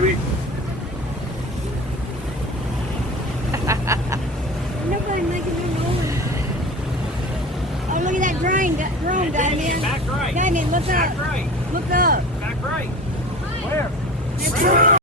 baby. Nobody making no noise. Oh, look at that drone, Damien. Back right. Damien, look Back up. right. Look up. Back right. Where? That's